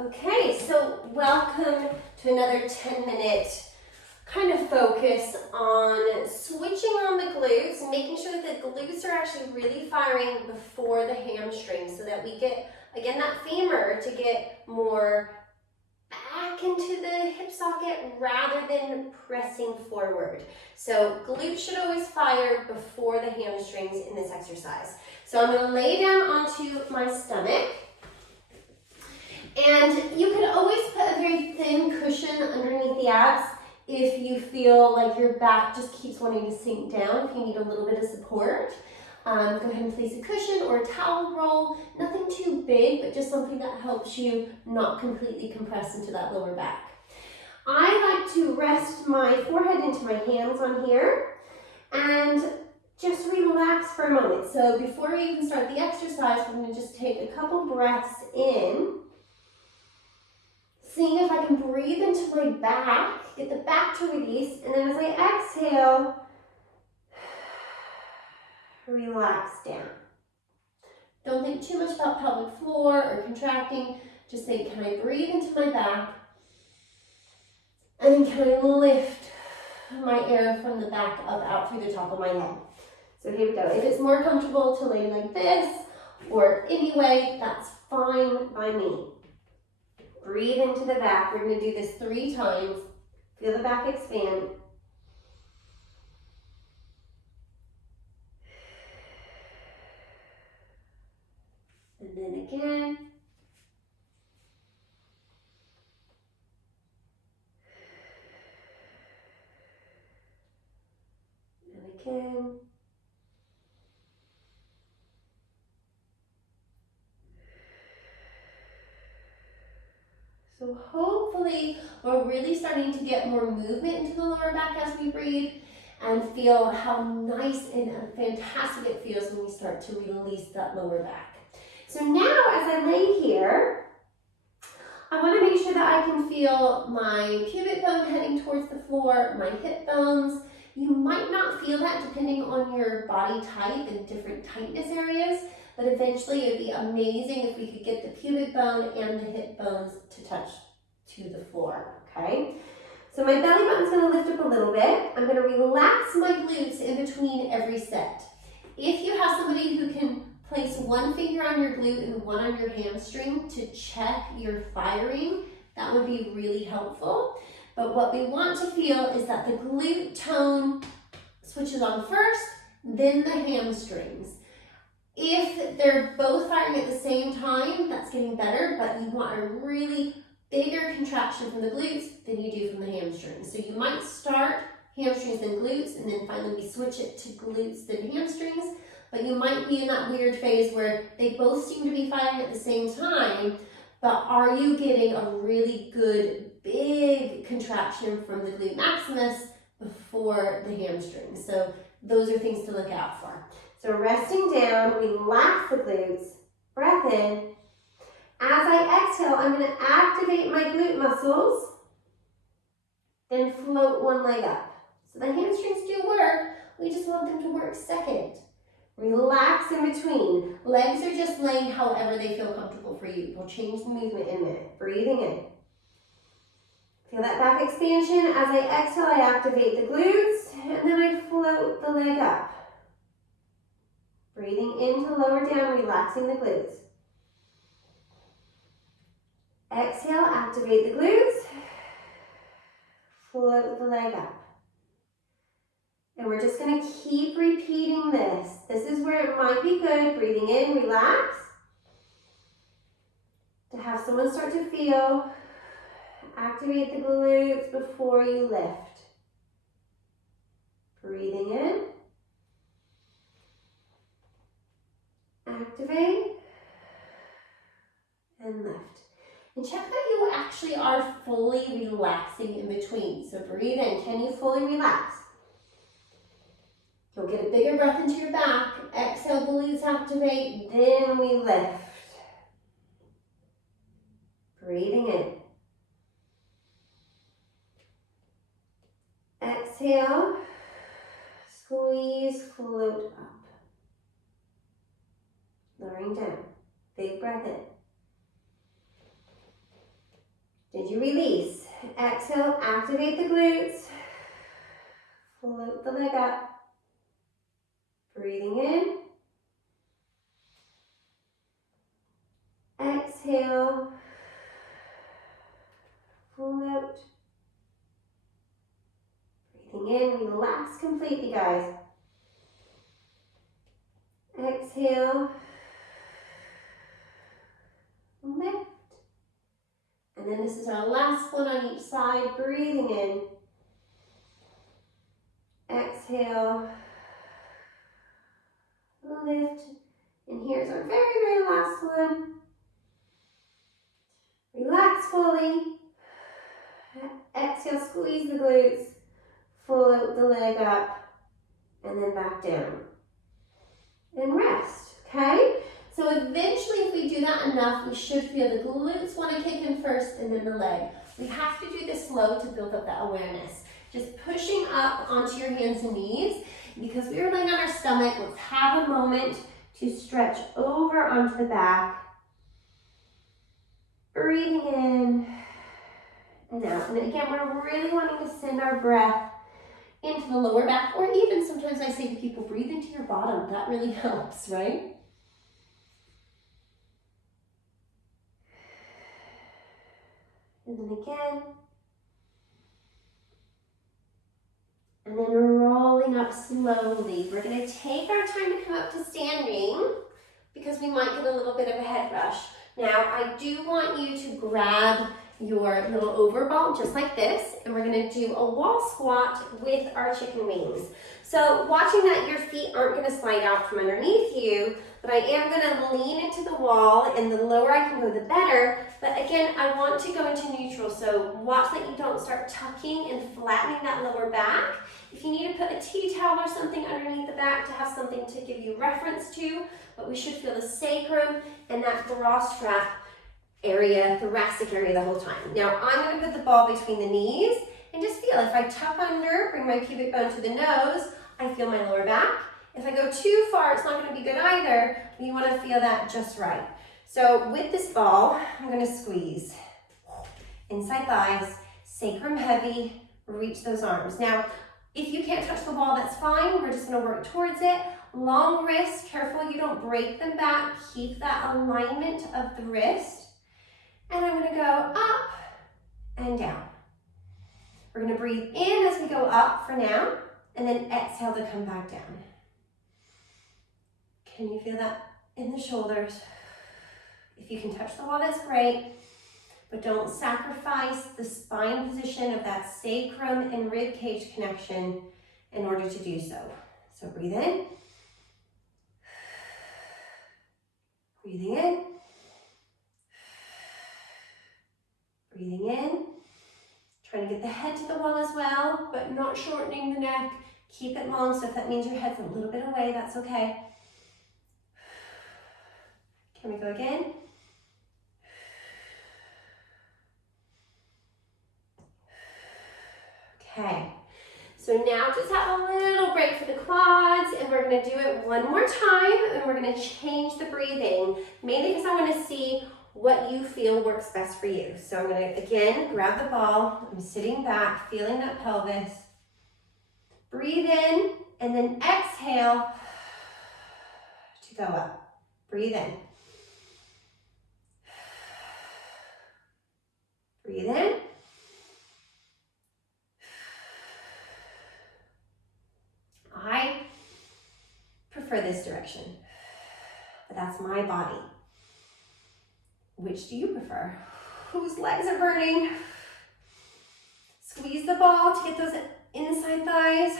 Okay, so welcome to another 10-minute kind of focus on switching on the glutes and making sure that the glutes are actually really firing before the hamstrings so that we get, again, that femur to get more back into the hip socket rather than pressing forward. So glutes should always fire before the hamstrings in this exercise. So I'm going to lay down onto my stomach. And you can always put a very thin cushion underneath the abs if you feel like your back just keeps wanting to sink down, if you need a little bit of support. Go ahead and place a cushion or a towel roll, nothing too big, but just something that helps you not completely compress into that lower back. I like to rest my forehead into my hands on here and just relax for a moment. So before we even start the exercise, we're going to just take a couple breaths in. Seeing if I can breathe into my back, get the back to release, and then as I exhale, relax down. Don't think too much about pelvic floor or contracting. Just think, can I breathe into my back? And then can I lift my air from the back up out through the top of my head? So here we go. If it's more comfortable to lay like this or anyway, that's fine by me. Breathe into the back. We're going to do this 3 times. Feel the back expand. And then again. And again. So hopefully we're really starting to get more movement into the lower back as we breathe and feel how nice and fantastic it feels when we start to release that lower back. So now as I lay here, I want to make sure that I can feel my pubic bone heading towards the floor, my hip bones. You might not feel that depending on your body type and different tightness areas. But eventually it would be amazing if we could get the pubic bone and the hip bones to touch to the floor, okay? So my belly button's gonna lift up a little bit. I'm gonna relax my glutes in between every set. If you have somebody who can place one finger on your glute and one on your hamstring to check your firing, that would be really helpful. But what we want to feel is that the glute tone switches on first, then the hamstrings. If they're both firing at the same time, that's getting better, but you want a really bigger contraction from the glutes than you do from the hamstrings. So you might start hamstrings then glutes, and then finally we switch it to glutes then hamstrings, but you might be in that weird phase where they both seem to be firing at the same time, but are you getting a really good big contraction from the glute maximus before the hamstrings? So those are things to look out for. So resting down, relax the glutes, breath in. As I exhale, I'm going to activate my glute muscles, then float one leg up. So the hamstrings do work, we just want them to work second. Relax in between. Legs are just laying however they feel comfortable for you. We'll change the movement in a minute. Breathing in. Feel that back expansion. As I exhale, I activate the glutes, and then I float the leg up. Breathing in to lower down, relaxing the glutes. Exhale, activate the glutes. Float the leg up. And we're just going to keep repeating this. This is where it might be good. Breathing in, relax. To have someone start to feel. Activate the glutes before you lift. Breathing in. Activate and lift. And check that you actually are fully relaxing in between. So breathe in. Can you fully relax? You'll get a bigger breath into your back. Exhale, glutes activate, then we lift. Breathing in. Exhale, squeeze, float up. Lowering down. Big breath in. Did you release? Exhale, activate the glutes. Float the leg up. Breathing in. Exhale. Float. Breathing in, relax completely, guys. Exhale. Lift. And then this is our last one on each side. Breathing in. Exhale. Lift. And here's our very, very last one. Relax fully. Exhale, squeeze the glutes. Float the leg up. And then back down. And rest, okay? So eventually, if we do that enough, we should feel the glutes want to kick in first and then the leg. We have to do this slow to build up that awareness. Just pushing up onto your hands and knees. Because we are laying on our stomach, let's have a moment to stretch over onto the back. Breathing in and out. And again, we're really wanting to send our breath into the lower back, or even sometimes I say to people, breathe into your bottom. That really helps, right? And then again. And then rolling up slowly. We're going to take our time to come up to standing because we might get a little bit of a head rush. Now, I do want you to grab your little overball just like this, and we're going to do a wall squat with our chicken wings. So watching that your feet aren't going to slide out from underneath you, but I am going to lean into the wall, and the lower I can go, the better. But again, I want to go into neutral, so watch that you don't start tucking and flattening that lower back. If you need to put a tea towel or something underneath the back to have something to give you reference to, but we should feel the sacrum and that bra strap area, thoracic area the whole time. Now I'm going to put the ball between the knees and just feel if I tuck under, bring my pubic bone to the nose, I feel my lower back. If I go too far, it's not going to be good either. You want to feel that just right. So with this ball, I'm going to squeeze. Inside thighs, sacrum heavy, reach those arms. Now, if you can't touch the wall, that's fine. We're just going to work towards it. Long wrists, careful you don't break them back. Keep that alignment of the wrist. And I'm going to go up and down. We're going to breathe in as we go up for now, and then exhale to come back down. Can you feel that in the shoulders? If you can touch the wall, that's great, but don't sacrifice the spine position of that sacrum and rib cage connection in order to do so. So breathe in. Breathing in. Breathing in. Trying to get the head to the wall as well, but not shortening the neck. Keep it long, so if that means your head's a little bit away, that's okay. Can we go again? Okay, so now just have a little break for the quads, and we're going to do it one more time, and we're going to change the breathing, mainly because I want to see what you feel works best for you. So I'm going to, again, grab the ball. I'm sitting back, feeling that pelvis. Breathe in, and then exhale to go up. Breathe in. Breathe in. I prefer this direction, but that's my body. Which do you prefer? Whose legs are burning? Squeeze the ball to get those inside thighs.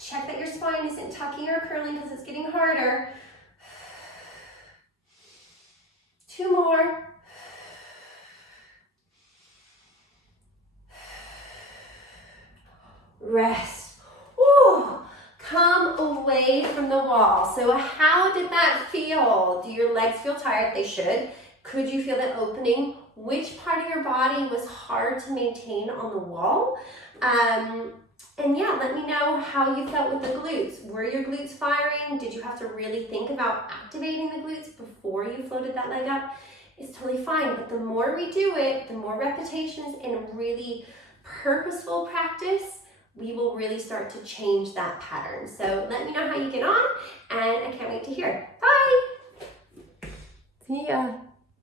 Check that your spine isn't tucking or curling because it's getting harder. 2 more. Rest. Ooh. Come away from the wall. So how did that feel? Do your legs feel tired? They should. Could you feel that opening? Which part of your body was hard to maintain on the wall? And yeah, let me know how you felt with the glutes. Were your glutes firing? Did you have to really think about activating the glutes before you floated that leg up? it's totally fine. But the more we do it, the more repetitions and really purposeful practice, we will really start to change that pattern. So let me know how you get on, and I can't wait to hear. Bye! See ya!